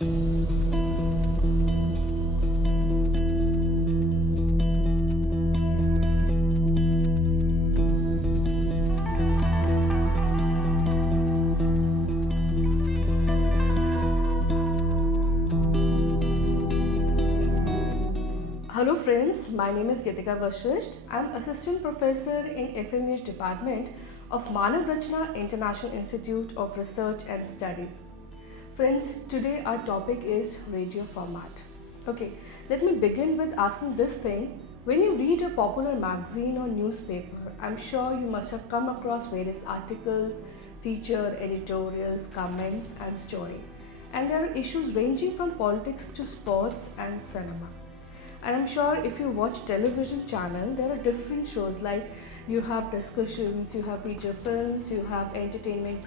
Hello friends, my name is Geetika Vashisht. I am Assistant Professor in FMH Department of Manav Rachna International Institute of Research and Studies. Friends, today our topic is radio format. Okay, let me begin with asking this thing. When you read a popular magazine or newspaper, I'm sure you must have come across various articles, feature, editorials, comments and story. And there are issues ranging from politics to sports and cinema. And I'm sure if you watch television channel, there are different shows like you have discussions, you have feature films, you have entertainment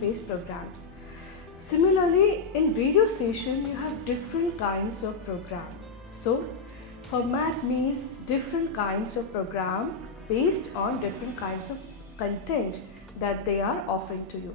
based programs. Similarly, in radio station, you have different kinds of program. So, format means different kinds of program based on different kinds of content that they are offering to you.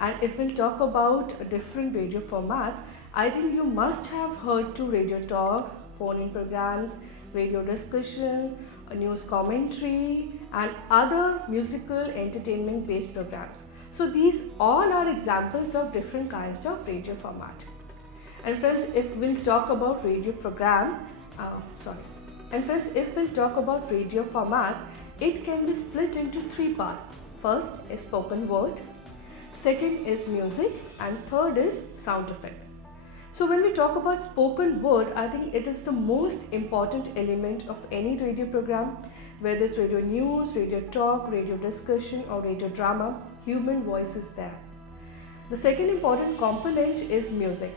And if we'll talk about different radio formats, I think you must have heard to radio talks, phone-in programs, radio discussion, news commentary and other musical entertainment based programs. So these all are examples of different kinds of radio format. And friends, if we'll talk about radio formats, it can be split into three parts. First is spoken word, second is music and third is sound effect. So when we talk about spoken word, I think it is the most important element of any radio program, whether it's radio news, radio talk, radio discussion or radio drama, human voice is there. The second important component is music.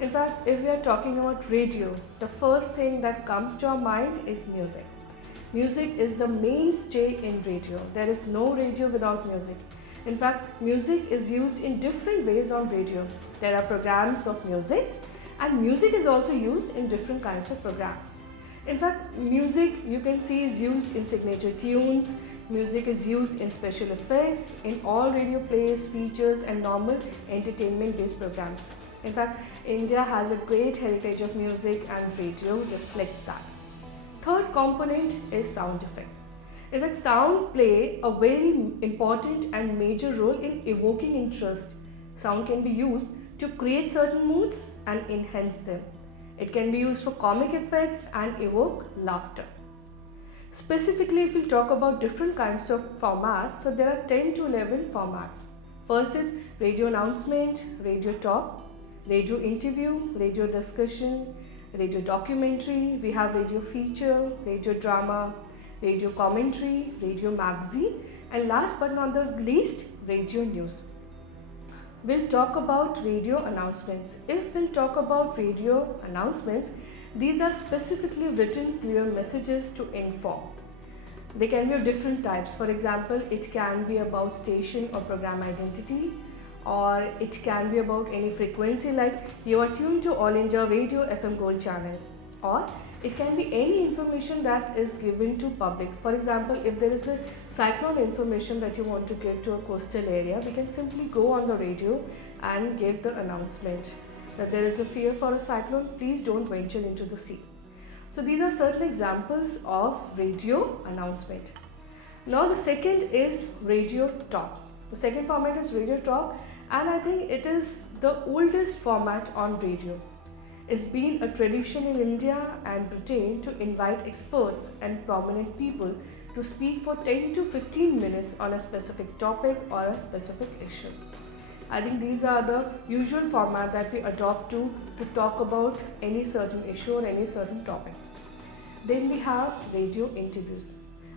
In fact, if we are talking about radio, the first thing that comes to our mind is music. Music is the mainstay in radio. There is no radio without music. In fact, music is used in different ways on radio. There are programs of music and music is also used in different kinds of programs. In fact, music you can see is used in signature tunes, music is used in special effects, in all radio plays, features and normal entertainment based programs. In fact, India has a great heritage of music and radio reflects that. Third component is sound effect. In fact, sound play a very important and major role in evoking interest. Sound can be used to create certain moods and enhance them. It can be used for comic effects and evoke laughter. Specifically, if we talk about different kinds of formats, so there are 10 to 11 formats. First is radio announcement, radio talk, radio interview, radio discussion, radio documentary, we have radio feature, radio drama, radio commentary, radio magazine and last but not the least, radio news. We'll talk about radio announcements. If we'll talk about radio announcements, these are specifically written clear messages to inform. They can be of different types. For example, it can be about station or program identity, or it can be about any frequency like you are tuned to All India Radio FM Gold channel, or it can be any information that is given to public. For example, if there is a cyclone information that you want to give to a coastal area, we can simply go on the radio and give the announcement that there is a fear for a cyclone, please don't venture into the sea. So these are certain examples of radio announcement. Now the second is radio talk. The second format is radio talk and I think it is the oldest format on radio. It's been a tradition in India and Britain to invite experts and prominent people to speak for 10 to 15 minutes on a specific topic or a specific issue. I think these are the usual format that we adopt to talk about any certain issue or any certain topic. Then we have radio interviews.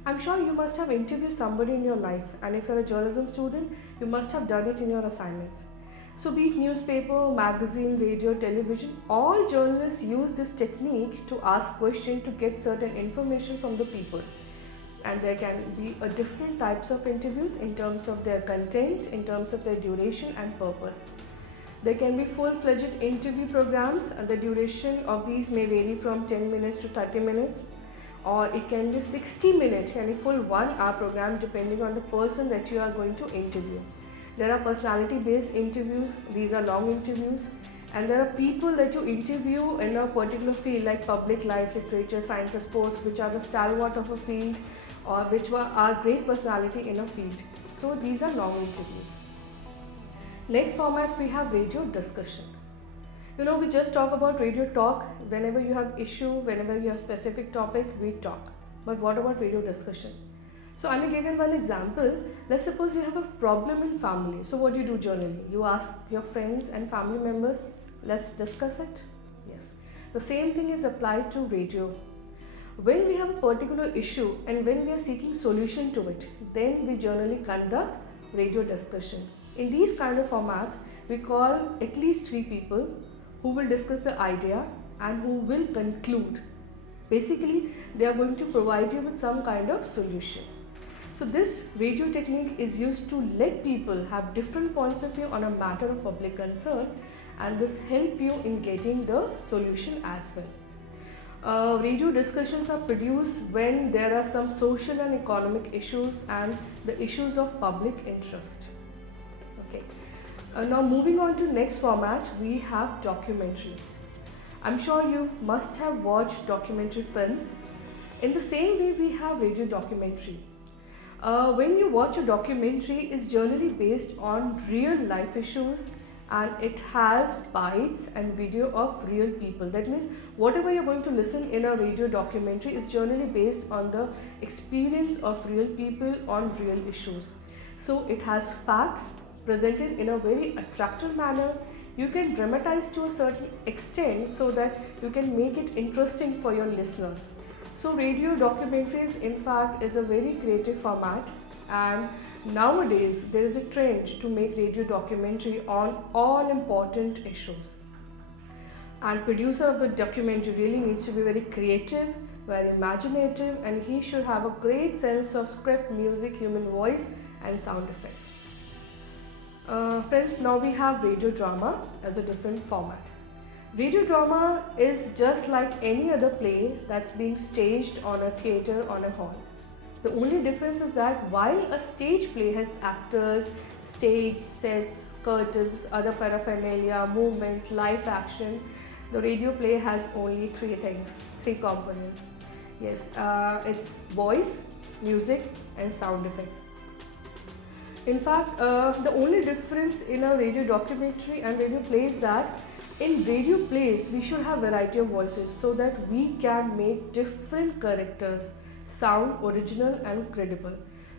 I'm sure you must have interviewed somebody in your life, and if you're a journalism student, you must have done it in your assignments. So be it newspaper, magazine, radio, television, all journalists use this technique to ask questions to get certain information from the people. And there can be a different types of interviews in terms of their content, in terms of their duration and purpose. There can be full-fledged interview programs and the duration of these may vary from 10 minutes to 30 minutes, or it can be 60 minutes and a full 1 hour program depending on the person that you are going to interview. There are personality based interviews, these are long interviews, and there are people that you interview in a particular field like public life, literature, science or sports, which are the stalwart of a field or which are great personality in a field. So these are long interviews. Next format, we have radio discussion. We just talk about radio talk. Whenever you have issue, whenever you have specific topic, we talk. But what about radio discussion? So I may give you one example. Let's suppose you have a problem in family. So what do you do generally? You ask your friends and family members, let's discuss it. Yes. The same thing is applied to radio. When we have a particular issue and when we are seeking solution to it, then we generally conduct radio discussion. In these kind of formats, we call at least 3 people who will discuss the idea and who will conclude. Basically, they are going to provide you with some kind of solution. So this radio technique is used to let people have different points of view on a matter of public concern, and this help you in getting the solution as well. Radio discussions are produced when there are some social and economic issues and the issues of public interest. Okay. Now moving on to next format, we have documentary. I'm sure you must have watched documentary films. In the same way, we have radio documentary. When you watch a documentary, it's generally based on real life issues and it has bites and video of real people. That means whatever you're going to listen in a radio documentary is generally based on the experience of real people on real issues. So it has facts presented in a very attractive manner. You can dramatize to a certain extent so that you can make it interesting for your listeners. So radio documentaries in fact is a very creative format, and nowadays there is a trend to make radio documentary on all important issues. And producer of the documentary really needs to be very creative, very imaginative, and he should have a great sense of script, music, human voice and sound effects. Friends, now we have radio drama as a different format. Radio drama is just like any other play that's being staged on a theatre, on a hall. The only difference is that while a stage play has actors, stage, sets, curtains, other paraphernalia, movement, live action, the radio play has only 3 things, 3 components. Yes, it's voice, music and sound effects. In fact, the only difference in a radio documentary and radio play is that in radio plays we should have variety of voices so that we can make different characters sound original and credible.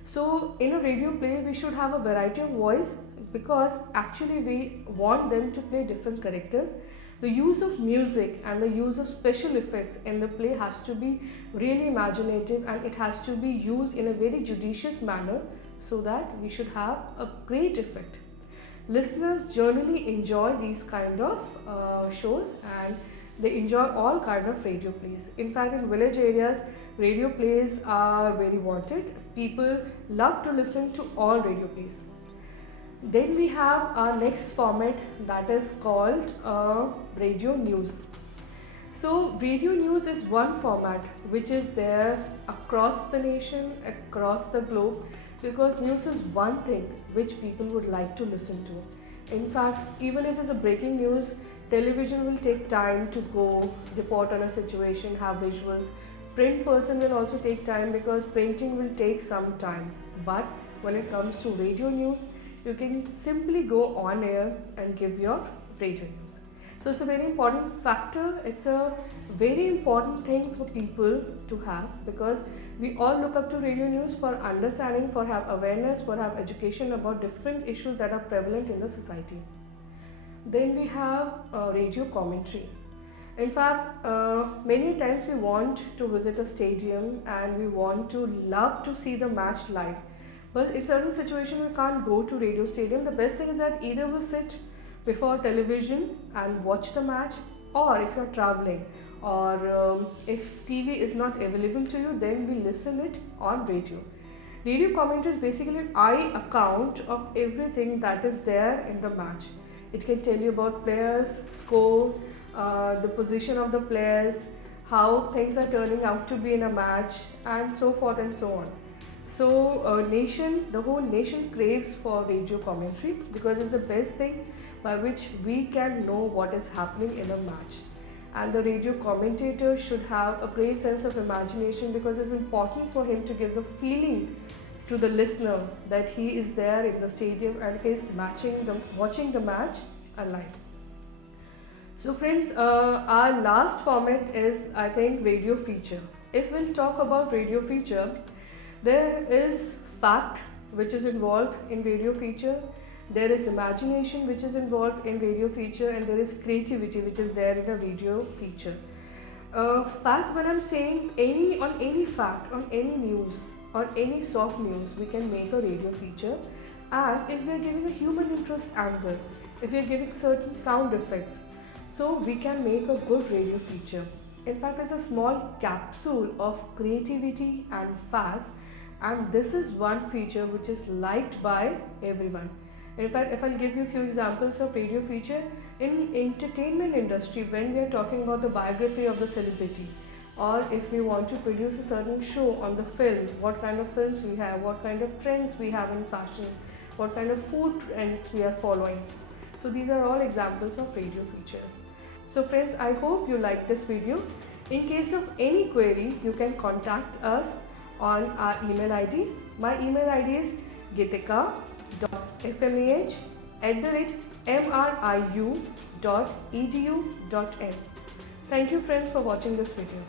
So in a radio play we should have a variety of voice because actually we want them to play different characters. The use of music and the use of special effects in the play has to be really imaginative, and it has to be used in a very judicious manner so that we should have a great effect. Listeners generally enjoy these kind of shows, and they enjoy all kind of radio plays. In fact, in village areas, radio plays are very wanted. People love to listen to all radio plays. Then we have our next format that is called radio news. So radio news is one format which is there across the nation, across the globe, because news is one thing which people would like to listen to. In fact, even if it's a breaking news, television will take time to go report on a situation, have visuals. Print person will also take time because printing will take some time. But when it comes to radio news, you can simply go on air and give your radio news. So it's a very important factor. It's a very important thing for people to have because we all look up to radio news for understanding, for have awareness, for have education about different issues that are prevalent in the society. Then we have radio commentary. In fact, many times we want to visit a stadium and we want to love to see the match live. But in certain situations we can't go to radio stadium. The best thing is that either we sit before television and watch the match, or if you're traveling, or if TV is not available to you, then we listen it on radio. Radio commentary is basically an eye account of everything that is there in the match. It can tell you about players, score, the position of the players, how things are turning out to be in a match, and so forth and so on. So the whole nation craves for radio commentary because it's the best thing by which we can know what is happening in a match. And the radio commentator should have a great sense of imagination because it's important for him to give the feeling to the listener that he is there in the stadium and is watching the match alive. So friends, our last format is, I think, radio feature. If we'll talk about radio feature, there is fact which is involved in radio feature, there is imagination which is involved in radio feature, and there is creativity which is there in a radio feature. Facts, when I'm saying on any fact, on any news, on any soft news, we can make a radio feature. And if we are giving a human interest angle, if we are giving certain sound effects, so we can make a good radio feature. In fact, it's a small capsule of creativity and facts, and this is one feature which is liked by everyone. In fact, if I'll give you a few examples of radio feature in entertainment industry, when we are talking about the biography of the celebrity, or if we want to produce a certain show on the film, what kind of films we have, what kind of trends we have in fashion, what kind of food trends we are following. So these are all examples of radio feature. So friends, I hope you like this video. In case of any query, you can contact us on our email ID. My email ID is gitika.fmeh@mriu.edu.in. Thank you friends for watching this video.